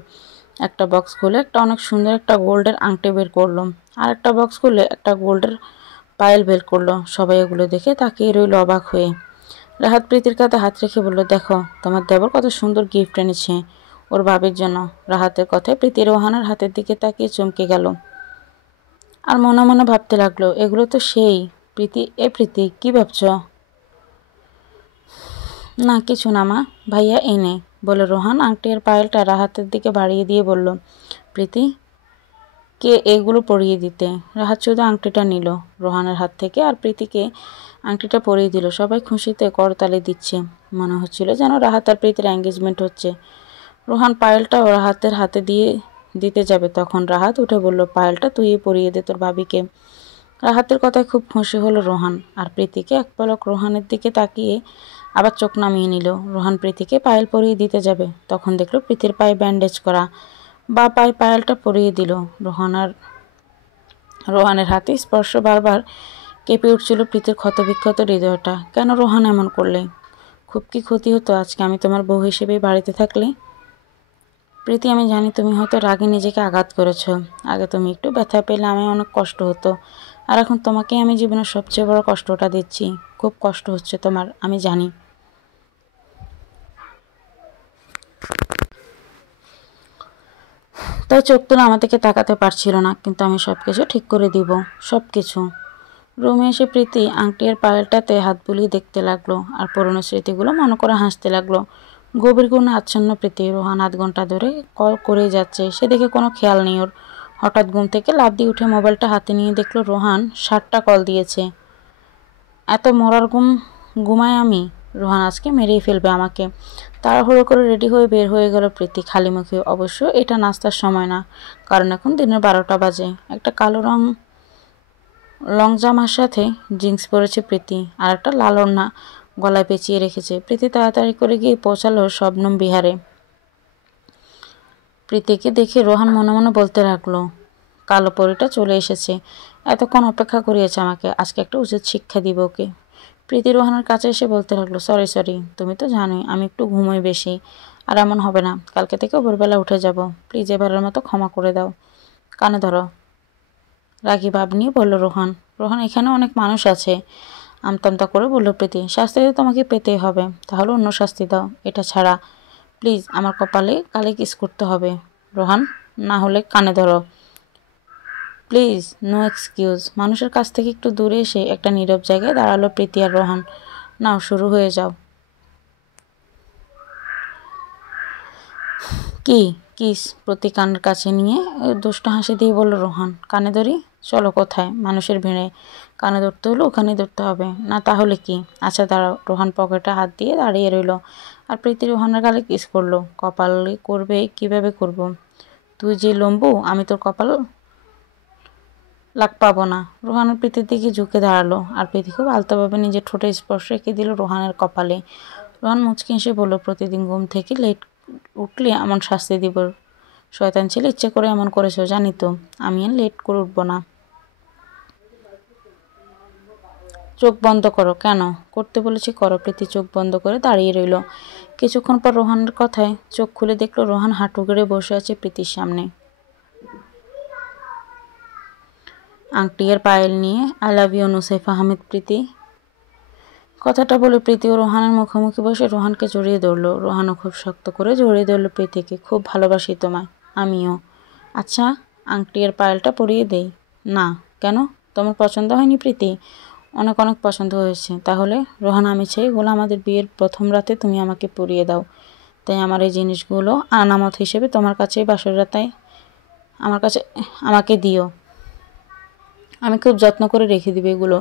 একটা বক্স খুলে একটা অনেক সুন্দর একটা গোল্ডের আংটি বের করলো, আর একটা বক্স খুলে একটা গোল্ডের পায়েল বের করলো। সবাই এগুলো দেখে তাকিয়ে রইল অবাক হয়ে। রাহাত প্রীতির কাঁধে হাত রেখে বলল, দেখো তোমার দেবর কত সুন্দর গিফট এনেছে ওর ভাবির জন্য। রাহাতের কথায় প্রীতি রোহানের হাতের দিকে তাকিয়ে চমকে গেল, আর মনে মনে ভাবতে লাগলো, এগুলো তো সেই প্রীতি। প্রীতি, কি ভাবছ? না কিছু না মা, ভাইয়া এনে বলে রোহান আংটির পায়েলটা রাহাতের দিকে বাড়িয়ে দিয়ে বলল, প্রীতি কে এগুলো পরিয়ে দিতে। রাহাত শুধু আংটিটা নিল রোহানের হাত থেকে, আর প্রীতিকে আংটিটা পরিয়ে দিল। সবাই খুশিতে করতালি দিচ্ছে, মনে হচ্ছিল যেন রাহাত আর প্রীতির এঙ্গেজমেন্ট হচ্ছে। রোহান পায়েলটাও রাহাতের হাতে দিতে যাবে, তখন রাহাত উঠে বলল, পায়েলটা তুই পরিয়ে দে তোর ভাবিকে। রাহাতের কথায় খুব খুশি হলো রোহান, আর প্রীতিকে এক পলক রোহানের দিকে তাকিয়ে আবার চোখ নামিয়ে নিল। রোহান প্রীতিকে পায়েল পরিয়ে দিতে যাবে, তখন দেখলো প্রীতির পায়ে ব্যান্ডেজ করা, বা পায়ে পায়েলটা পরিয়ে দিল। রোহানের হাতে স্পর্শ বারবার কেঁপে উঠছিল প্রীতির ক্ষতবিক্ষত হৃদয়টা। কেন রোহান এমন করলে? খুব কি ক্ষতি হতো আজকে আমি তোমার বউ হিসেবে বাড়িতে থাকলে? প্রীতি, আমি জানি তুমি হয়তো রাগে নিজেকে আঘাত করেছ। আগে তুমি একটু ব্যথা পেলে আমি অনেক কষ্ট হতো, আর এখন তোমাকে আমি জীবনের সবচেয়ে বড় কষ্টটা দিচ্ছি। খুব কষ্ট হচ্ছে তোমার, আমি জানি। তাই চোখ তুলে আমার দিকে তাকাতে পারছিল না, কিন্তু আমি সব কিছু ঠিক করে দিব, সব কিছু। রুমে এসে প্রীতি আংটি আর পায়েলটাতে হাত বুলিয়ে দেখতে লাগলো, আর পুরনো স্মৃতিগুলো মনে করে হাসতে লাগলো। গভীর গুণে আচ্ছন্ন প্রীতি। রোহান আধ ঘন্টা ধরে কল করে যাচ্ছে, সে দেখে কোনো খেয়াল নেই ওর। হঠাৎ ঘুম থেকে লাফ দিয়ে উঠে মোবাইলটা হাতে নিয়ে দেখলো রোহান 7টা কল দিয়েছে। এত মরার ঘুমায় আমি? রোহান আজকে মেরেই ফেলবে আমাকে। তাড়াহুড়ো করে রেডি হয়ে বের হয়ে গেল প্রীতি, খালি মুখে। অবশ্য এটা নাস্তার সময় না, কারণ এখন দিনের 12টা বাজে। একটা কালো লং জামার সাথে জিন্স পরেছে প্রীতি, আর একটা লাল ওড়না গলায় পেঁচিয়ে রেখেছে। প্রীতি তাড়াতাড়ি করে গিয়ে পৌঁছালো শবনম বিহারে। প্রীতিকে দেখে রোহান মনে মনে বলতে লাগলো, কালো পরীটা চলে এসেছে, এতক্ষণ অপেক্ষা করিয়েছে আমাকে, আজকে একটা উচিত শিক্ষা দিব ওকে। প্রীতি রোহানের কাছে এসে বলতে লাগলো, সরি, তুমি তো জানোই আমি একটু ঘুমোই বেশি, আর এমন হবে না, কালকে থেকে ভোরবেলা উঠে যাব, প্লিজ এবারের মতো ক্ষমা করে দাও। কানে ধরো, রাগী ভাব নিয়ে বলল রোহান। রোহান, এখানে অনেক মানুষ আছে, আমতামতা করে বলল প্রীতি। শাস্তি তো তোমাকে পেতেই হবে, তাহলে অন্য শাস্তি দাও, এটা ছাড়া। প্লিজ আমার কপালে কালে কিস করতে হবে রোহান, না হলে কানে ধরো, প্লিজ, নো এক্সকিউজ। মানুষের কাছ থেকে একটু দূরে এসে একটা নীরব জায়গায় দাঁড়ালো প্রীতি আর রোহান। নাও শুরু হয়ে যাও। কি কিস? প্রতি কানের কাছে নিয়ে দুষ্ট হাসি দিয়ে বলল রোহান। কানে ধরি? চলো কোথায়? মানুষের ভিড়ে কানে ধরতে হলো ওখানেই ধরতে হবে, না তাহলে কি? আচ্ছা দাঁড়াও। রোহান পকেটে হাত দিয়ে দাঁড়িয়ে রইল, আর প্রীতি রোহানের গালে কিস করলো। কপালে করবে? কিভাবে করব? তুই যে লম্বু, আমি তোর কপাল লাগ পাবো না। রোহানের প্রীতির দিকে ঝুঁকে দাঁড়ালো, আর প্রীতি খুব আলতোভাবে নিজের ঠোঁটে স্পর্শ রেখে দিল রোহানের কপালে। রোহান মুচকি হেসে বলল, প্রতিদিন ঘুম থেকে লেট উঠলে এমন শাস্তি দিব? শয়তান ছেলে, ইচ্ছে করে এমন করেছো জানি তো, আমি আর লেট করে উঠবো না। চোখ বন্ধ করো। কেন? করতে বলেছি করো। প্রীতি চোখ বন্ধ করে দাঁড়িয়ে রইল। কিছুক্ষণ পর রোহানের কথায় চোখ খুলে দেখলো রোহান হাঁটু গেড়ে বসে আছে প্রীতির সামনে, আংটি আর পায়েল নিয়ে। I love you Nusaif Ahmed. Preeti কথাটা বলে প্রীতি ও রোহানের মুখোমুখি বসে রোহানকে জড়িয়ে ধরলো। রোহানও খুব শক্ত করে জড়িয়ে ধরলো প্রীতিকে। খুব ভালোবাসি তোমায়। আমিও। আচ্ছা, আংটি আর পায়েলটা পরিয়ে দেই। না। কেন? তোমার পছন্দ হয়নি প্রীতি? অনেক অনেক পছন্দ হয়েছে। তাহলে রোহান, আমি চাই এগুলো আমাদের বিয়ের প্রথম রাতে তুমি আমাকে পরিয়ে দাও। তাই আমার এই জিনিসগুলো আনামত হিসেবে তোমার কাছেই বাসর রাতে আমাকে দিও। আমি খুব যত্ন করে রেখে দিবে এগুলো।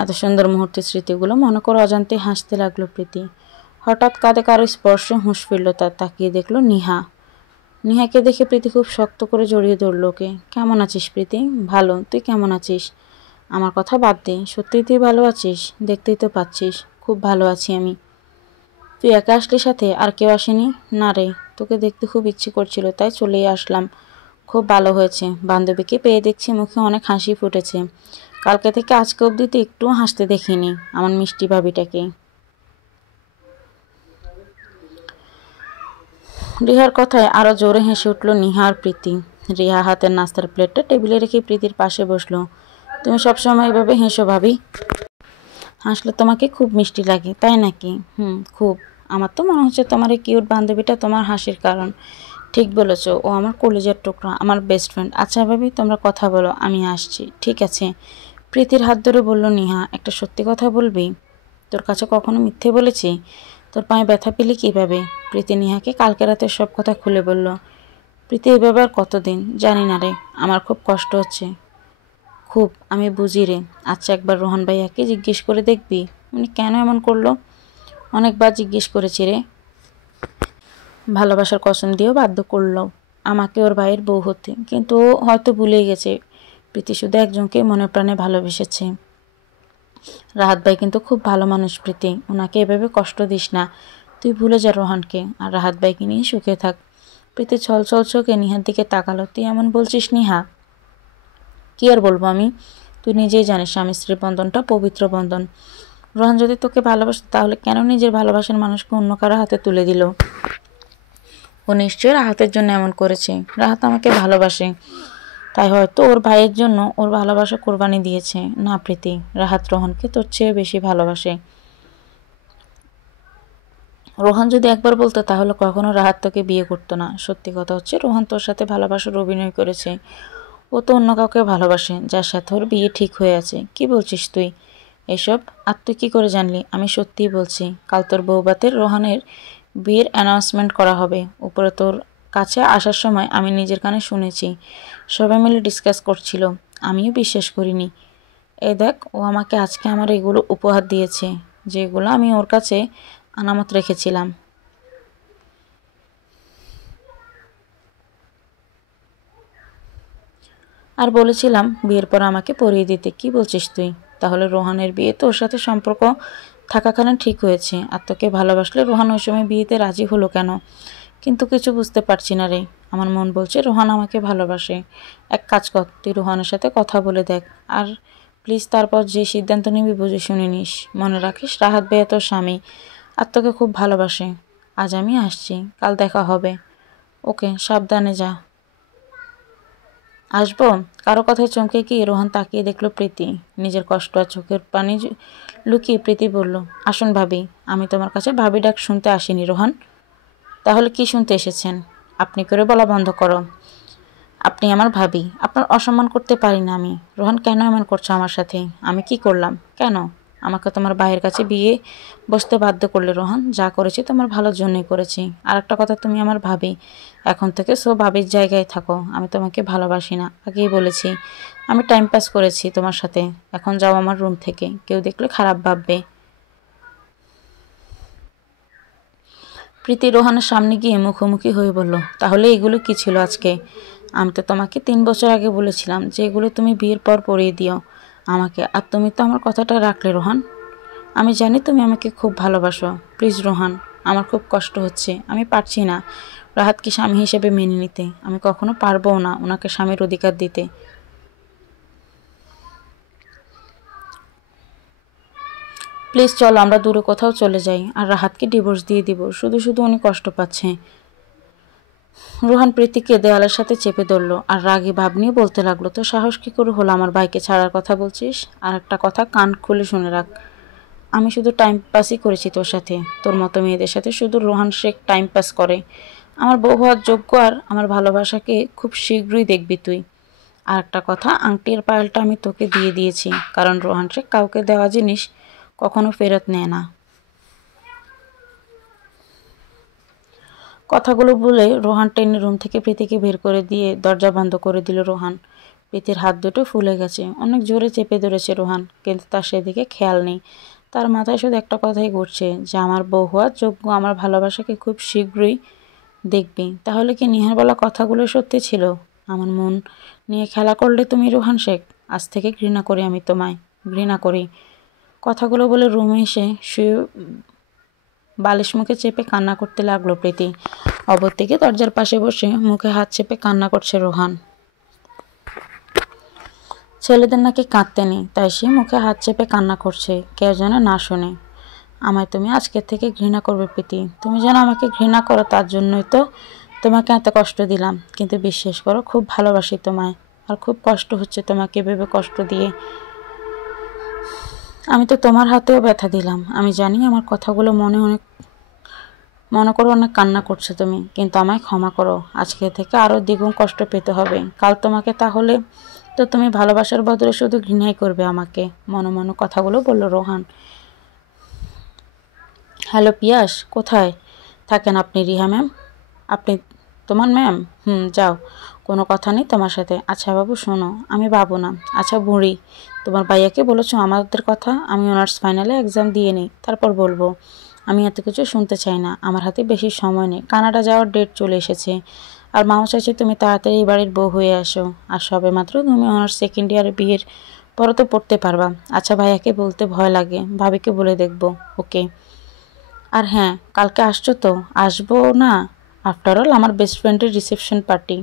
এত সুন্দর মুহূর্তের স্মৃতিগুলো মনে করে অজান্তে হাসতে লাগলো প্রীতি। হঠাৎ কাঁধে কারো স্পর্শে হুঁশ ফিরল তার। তাকিয়ে দেখলো নিহা। নিহাকে দেখে প্রীতি খুব শক্ত করে জড়িয়ে ধরল ওকে। কেমন আছিস প্রীতি? ভালো। তুই কেমন আছিস? আমার কথা বাদ দে। সত্যিই তুই ভালো আছিস? দেখতেই তো পাচ্ছিস খুব ভালো আছি আমি। তুই একা আসলি সাথে? আর কেউ আসেনি? না রে, তোকে দেখতে খুব ইচ্ছে করছিল তাই চলেই আসলাম। খুব ভালো হয়েছে। বান্ধবীকে পেয়ে দেখছি মুখে অনেক হাসি ফুটেছে। কালকে থেকে আজকে অবধি তো একটুও হাসতে দেখিনি আমার মিষ্টি ভাবিটাকে। রিহার কথায় আরো জোরে হেসে উঠল নিহা আর প্রীতি। রিহা হাতের নাস্তার প্লেটটা টেবিলে রেখে প্রীতির পাশে বসলো। তুমি সবসময় এভাবে হেসো ভাবি? হাসলে তোমাকে খুব মিষ্টি লাগে, তাই নাকি? খুব। আমার তো মনে হচ্ছে তোমার এই কিউট বান্ধবীটা তোমার হাসির কারণ। ঠিক বলেছ, ও আমার কলিজার টুকরা, আমার বেস্ট ফ্রেন্ড। আচ্ছা ভাবি, তোমরা কথা বলো, আমি আসছি। ঠিক আছে। প্রীতির হাত ধরে বলল নিহা। একটা সত্যি কথা বলবি? তোর কাছে কখনো মিথ্যে বলেছি? তোর পায়ে ব্যথা পেলি কীভাবে? প্রীতি নিহাকে কালকে রাতে সব কথা খুলে বলল। প্রীতি এভাবে আর কতদিন? জানি না রে, আমার খুব কষ্ট হচ্ছে। খুব, আমি বুঝি রে। আচ্ছা, একবার রোহন ভাইয়াকে জিজ্ঞেস করে দেখবি উনি কেন এমন করলো? অনেকবার জিজ্ঞেস করেছি রে। ভালোবাসার কসম দিয়েও বাধ্য করলো আমাকে ওর ভাইয়ের বউ হতে, কিন্তু ও হয়তো ভুলেই গেছে প্রীতি শুধু একজনকে মনে প্রাণে ভালোবেসেছে। রাহাত ভাই কিন্তু খুব ভালো মানুষ প্রীতি, ওনাকে এভাবে কষ্ট দিস না। তুই ভুলে যা রোহানকে, আর রাহাত ভাইকে নিয়ে সুখে থাক। প্রীতি ছল ছল চোখে নিহার দিকে তাকালো। তুই এমন বলছিস নিহা? কি আর বলবো আমি? তুই নিজেই জানিস স্বামী স্ত্রীর বন্ধনটা পবিত্র বন্ধন। রোহান যদি তোকে ভালোবাসত তাহলে কেন নিজের ভালোবাসার মানুষকে অন্য কারো হাতে তুলে দিল? ও নিশ্চয়ই রাহাতের জন্য এমন করেছে। রাহাত আমাকে ভালোবাসে, তাই হয়তো ওর ভাইয়ের জন্য ওর ভালোবাসা কোরবানি দিয়েছে। না প্রীতি, রাহাত রোহনকে তোর চেয়ে বেশি ভালোবাসে। রোহান যদি একবার বলতো তাহলে কখনো রাহাত তোকে বিয়ে করতো না। সত্যি কথা হচ্ছে রোহান তোর সাথে ভালোবাসার অভিনয় করেছে। ও তো অন্য কাউকে ভালোবাসে, যার সাথে ওর বিয়ে ঠিক হয়ে আছে। কি বলছিস তুই এসব? আর তুই কী করে জানলি? আমি সত্যিই বলছি। কাল তোর বউভাতের রোহানের বিয়ের অ্যানাউন্সমেন্ট করা হবে। উপরে তোর কাছে আসার সময় আমি নিজের কানে শুনেছি, সবাই মিলে ডিসকাস করছিল। আমিও বিশ্বাস করিনি। এই দেখ, ও আমাকে আজকে আমার এগুলো উপহার দিয়েছে, যেগুলো আমি ওর কাছে আনামত রেখেছিলাম। আর বলেছিলাম বিয়ের পর আমাকে পরিয়ে দিতে। কি বলছিস তুই? তাহলে রোহানের বিয়ে তো ওর সাথে সম্পর্ক থাকাকালীন ঠিক হয়েছে, আর তোকে ভালোবাসলে রোহান ওই সময় বিয়েতে রাজি হলো কেন? কিন্তু কিছু বুঝতে পারছি না রে। আমার মন বলছে রোহান আমাকে ভালোবাসে। এক কাজ কর, তুই রোহানের সাথে কথা বলে দেখ, আর প্লিজ তারপর যে সিদ্ধান্ত নিবি বুঝে শুনে নিস। মনে রাখিস রাহাত ভাইয়া তোর স্বামী, আর তোকে খুব ভালোবাসে। আজ আমি আসছি, কাল দেখা হবে। ওকে, সাবধানে যা। আসবো? কারো কথায় চমকে গিয়ে রোহান তাকিয়ে দেখলো প্রীতি। নিজের কষ্ট আর চোখের পানি লুকিয়ে প্রীতি বলল, আসুন ভাবি। আমি তোমার কাছে ভাবি ডাক শুনতে আসিনি রোহান। তাহলে কি শুনতে এসেছেন? আপনি করে বলা বন্ধ করো। আপনি আমার ভাবি, আপনার অসম্মান করতে পারি না আমি। রোহান, কেন এমন করছো আমার সাথে? আমি কি করলাম? কেন আমাকে তোমার ভাইয়ের কাছে বিয়ে বসতে বাধ্য করলে? রোহান, যা করেছি তোমার ভালোর জন্যই করেছি। আর একটা কথা, তুমি আমার ভাবি। এখন থেকে ভাবির জায়গায় থাকো। আমি তোমাকে ভালোবাসি না, আগেই বলেছি। আমি টাইম পাস করেছি তোমার সাথে। এখন যাও আমার রুম থেকে, কেউ দেখলে খারাপ ভাববে। প্রীতি রোহানের সামনে গিয়ে মুখোমুখি হয়ে বলল, তাহলে এগুলো কি ছিল আজকে? আমি তো তোমাকে 3 বছর আগে বলেছিলাম যে এগুলো তুমি বিয়ের পর পরিয়ে দিও আমাকে, আর তুমি তো আমার কথাটা রাখলে রোহান। আমি জানি তুমি আমাকে খুব ভালোবাসো। প্লিজ রোহান, আমার খুব কষ্ট হচ্ছে। আমি পারছি না রাহাতকে স্বামী হিসেবে মেনে নিতে। আমি কখনো পারবও না ওনাকে স্বামীর অধিকার দিতে। প্লিজ চলো আমরা দূরে কোথাও চলে যাই, আর রাহাতকে ডিভোর্স দিয়ে দিব, শুধু শুধু উনি কষ্ট পাচ্ছে। রোহান প্রীতিকে দেওয়ালের সাথে চেপে ধরল আর রাগে ভাব নিয়ে বলতে লাগলো, তো সাহস কি করে হলো আমার ভাইকে ছাড়ার কথা বলছিস? আর একটা কথা কান খুলে শুনে রাখ, আমি শুধু টাইম পাসই করেছি তোর সাথে, তোর মতো মেয়েদের সাথে শুধু রোহান শেখ টাইম পাস করে। আমার বউ হওয়ার যোগ্য আর আমার ভালোবাসাকে খুব শীঘ্রই দেখবি তুই। আর একটা কথা, আংটির পায়েলটা আমি তোকে দিয়ে দিয়েছি, কারণ রোহান শেখ কাউকে দেওয়া জিনিস কখনো ফেরত নেয় না। কথাগুলো বলে রোহান টেনে রুম থেকে প্রীতিকে বের করে দিয়ে দরজা বন্ধ করে দিল রোহান। প্রীতির হাত দুটো ফুলে গেছে, অনেক জোরে চেপে ধরেছে রোহান, কিন্তু তার সেদিকে খেয়াল নেই। তার মাথায় শুধু একটা কথাই ঘুরছে, যে আমার বউ হওয়ার যোগ্য আমার ভালোবাসাকে খুব শীঘ্রই দেখবি। তাহলে কি নিহার বলা কথাগুলো সত্যি ছিল? আমার মন নিয়ে খেলা করলে তুমি রোহান শেখ, আজ থেকে ঘৃণা করি আমি তোমায়, ঘৃণা করি। কথাগুলো বলে রুমে এসে শুয়ে বালিশ মুখে চেপে কান্না করতে লাগলো প্রীতি। অপরদিকে দরজার পাশে বসে মুখে হাত চেপে কান্না করছে রোহান। ছেলেদের নাকি কাঁদতে নেই, তাই সে মুখে হাত চেপে কান্না করছে, কেউ যেন না শোনে। আমায় তুমি আজকের থেকে ঘৃণা করবে প্রীতি, তুমি যেন আমাকে ঘৃণা করো, তার জন্যই তো তোমাকে এত কষ্ট দিলাম, কিন্তু বিশ্বাস করো খুব ভালোবাসি তোমায়, আর খুব কষ্ট হচ্ছে তোমাকে ভেবে কষ্ট দিয়ে। আমি তো তোমার হাতেও ব্যথা দিলাম, আমি জানি আমার কথাগুলো মনে করো অনেক কান্না করছো তুমি, কিন্তু আমায় ক্ষমা করো, আজকে থেকে আরও দ্বিগুণ কষ্ট পেতে হবে কাল তোমাকে, তাহলে তো তুমি ভালোবাসার বদলে শুধু ঘৃণাই করবে আমাকে। মনে মনে কথাগুলো বলল রোহান। হ্যালো পিয়াস, কোথায় থাকেন আপনি? রিহা ম্যাম, আপনি তোমার ম্যাম? যাও, কোনো কথা নেই তোমার সাথে। আচ্ছা বাবু শোনো, আমি বাবু না, আচ্ছা বুড়ি, তোমার ভাইয়াকে বলেছো আমাদের কথা? আমি অনার্স ফাইনালে এক্সাম দিয়ে নিই, তারপর বলবো। আমি এত কিছু শুনতে চাই না, আমার হাতে বেশি সময় নেই, কানাডা যাওয়ার ডেট চলে এসেছে, আর মাও চাইছে তুমি তাড়াতাড়ি এই বাড়ির বউ হয়ে আসো, আর সবে মাত্র তুমি অনার্স সেকেন্ড ইয়ারে বিয়ের পরে তো পড়তে পারবা। আচ্ছা ভাইয়াকে বলতে ভয় লাগে, ভাবিকে বলে দেখবো। ওকে। আর হ্যাঁ, কালকে আসছো তো? আসবো না, আফটার অল আমার বেস্ট ফ্রেন্ডের রিসেপশন পার্টি।